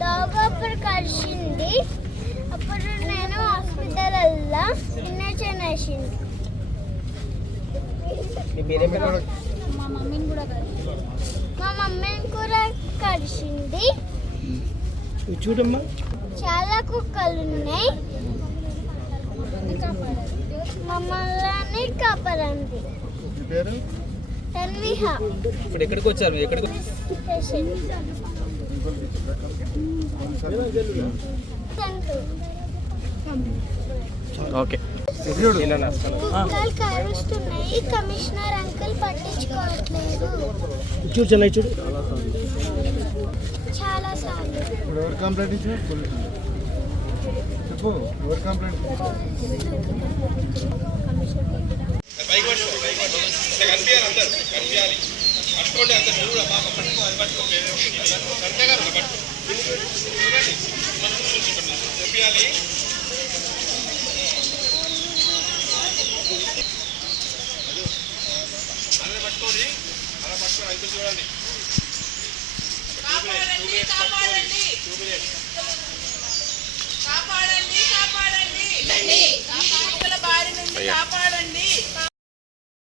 Dog అప్పుడు కలిసింది. అప్పుడు నేను హాస్పిటల్ వెళ్ళా వేసింది మా మమ్మీని కూడా కలిసి మా మమ్మీని కూడా కలిసింది. చూడమ్మా. చాలా కుక్కలు ఉన్నాయి మమ్మల్ని కాపాడండి. ఇప్పుడు ఎక్కడికి వచ్చారు ఎక్కడికి ఓకే. కమిషనర్ అంకుల్ పట్టించుకోవట్లేదు. చూడు చెల్ల చూడు చాలా సార్లు. ఇప్పుడు ఎవరు కంప్లైంట్ చెప్పు ఎవరు కంప్లైంట్ కాపాడండి కాపాడండి. కుక్కల బారి నుండి కాపాడండి.